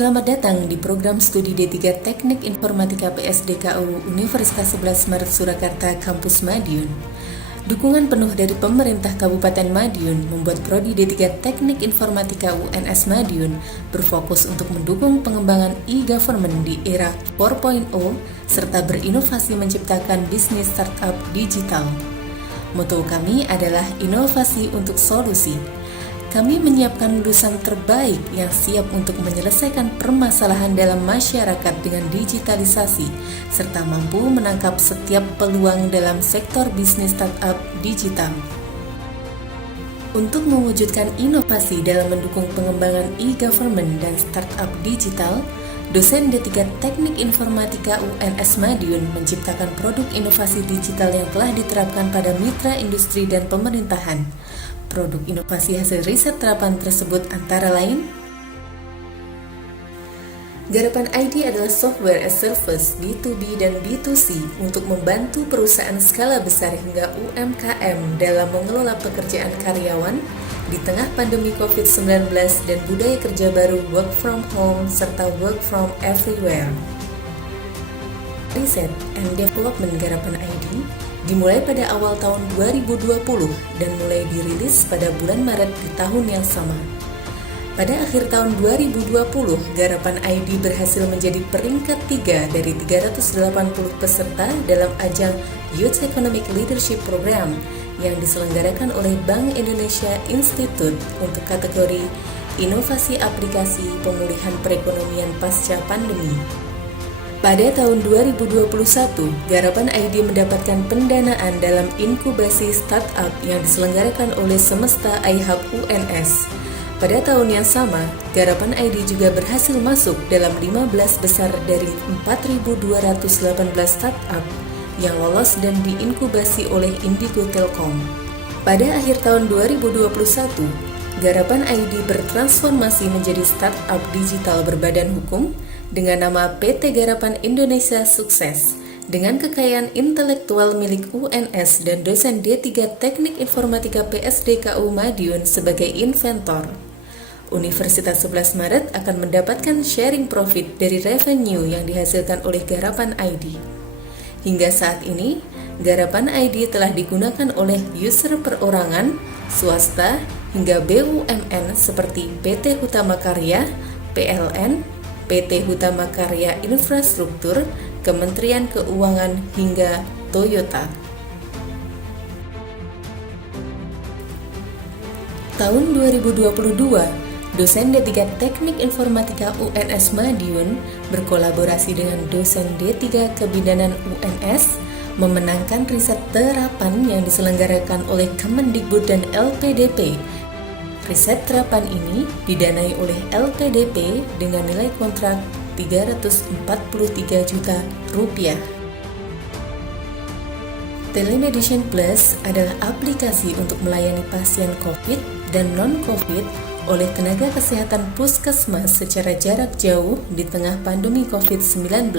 Selamat datang di program studi D3 Teknik Informatika PSDKU Universitas 11 Maret Surakarta Kampus Madiun. Dukungan penuh dari pemerintah Kabupaten Madiun membuat Prodi D3 Teknik Informatika UNS Madiun berfokus untuk mendukung pengembangan e-government di era 4.0 serta berinovasi menciptakan bisnis startup digital. Motto kami adalah inovasi untuk solusi. Kami menyiapkan lulusan terbaik yang siap untuk menyelesaikan permasalahan dalam masyarakat dengan digitalisasi, serta mampu menangkap setiap peluang dalam sektor bisnis startup digital. Untuk mewujudkan inovasi dalam mendukung pengembangan e-government dan startup digital, dosen D3 Teknik Informatika UNS Madiun menciptakan produk inovasi digital yang telah diterapkan pada mitra industri dan pemerintahan. Produk inovasi hasil riset terapan tersebut antara lain: Garapan ID adalah software as service B2B dan B2C untuk membantu perusahaan skala besar hingga UMKM dalam mengelola pekerjaan karyawan di tengah pandemi COVID-19 dan budaya kerja baru work from home serta work from everywhere. Riset and Development Garapan ID dimulai pada awal tahun 2020 dan mulai dirilis pada bulan Maret di tahun yang sama. Pada akhir tahun 2020, Garapan ID berhasil menjadi peringkat 3 dari 380 peserta dalam ajang Youth Economic Leadership Program yang diselenggarakan oleh Bank Indonesia Institute untuk kategori Inovasi Aplikasi Pemulihan Perekonomian Pasca Pandemi. Pada tahun 2021, Garapan ID mendapatkan pendanaan dalam inkubasi startup yang diselenggarakan oleh Semesta iHub UNS. Pada tahun yang sama, Garapan ID juga berhasil masuk dalam 15 besar dari 4.218 startup yang lolos dan diinkubasi oleh Indigo Telkom. Pada akhir tahun 2021, Garapan ID bertransformasi menjadi startup digital berbadan hukum dengan nama PT Garapan Indonesia Sukses, dengan kekayaan intelektual milik UNS dan dosen D3 Teknik Informatika PSDKU Madiun sebagai inventor. Universitas 11 Maret akan mendapatkan sharing profit dari revenue yang dihasilkan oleh Garapan ID. Hingga saat ini, Garapan ID telah digunakan oleh user perorangan, swasta, hingga BUMN seperti PT Hutama Karya, PLN, PT Hutama Karya Infrastruktur, Kementerian Keuangan, hingga Toyota. Tahun 2022, dosen D3 Teknik Informatika UNS Madiun berkolaborasi dengan dosen D3 Kebidanan UNS memenangkan riset terapan yang diselenggarakan oleh Kemendikbud dan LPDP. Riset terapan ini didanai oleh LPDP dengan nilai kontrak Rp343 juta. Telemedicine Plus adalah aplikasi untuk melayani pasien COVID dan non-COVID oleh tenaga kesehatan puskesmas secara jarak jauh di tengah pandemi COVID-19.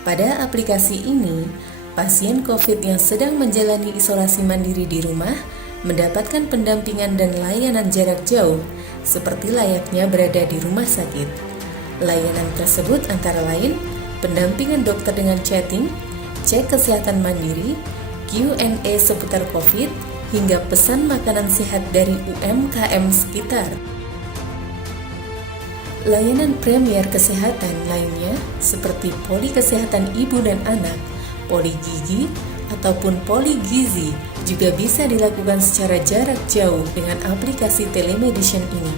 Pada aplikasi ini, pasien COVID yang sedang menjalani isolasi mandiri di rumah mendapatkan pendampingan dan layanan jarak jauh, seperti layaknya berada di rumah sakit. Layanan tersebut antara lain pendampingan dokter dengan chatting, cek kesehatan mandiri, Q&A seputar COVID, hingga pesan makanan sehat dari UMKM sekitar. Layanan premier kesehatan lainnya seperti poli kesehatan ibu dan anak, poli gigi, ataupun poli gizi juga bisa dilakukan secara jarak jauh dengan aplikasi telemedicine ini.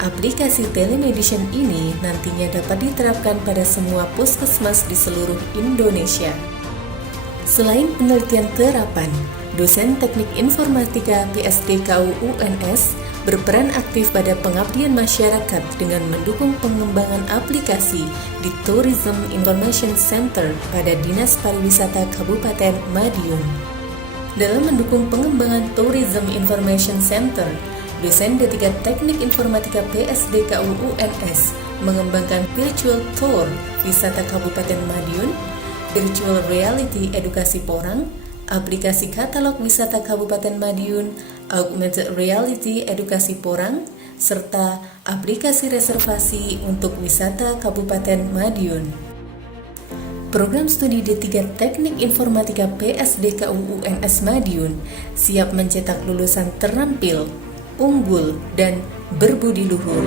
Aplikasi telemedicine ini nantinya dapat diterapkan pada semua puskesmas di seluruh Indonesia. Selain penelitian terapan, dosen Teknik Informatika PSDKU UNS berperan aktif pada pengabdian masyarakat dengan mendukung pengembangan aplikasi di Tourism Information Center pada Dinas Pariwisata Kabupaten Madiun. Dalam mendukung pengembangan Tourism Information Center, dosen D3 Teknik Informatika PSDKU UNS mengembangkan virtual tour wisata Kabupaten Madiun, virtual reality edukasi Porang, aplikasi katalog wisata Kabupaten Madiun, augmented reality edukasi Porang, serta aplikasi reservasi untuk wisata Kabupaten Madiun. Program studi D3 Teknik Informatika PSDKU UNS Madiun siap mencetak lulusan terampil, unggul, dan berbudi luhur.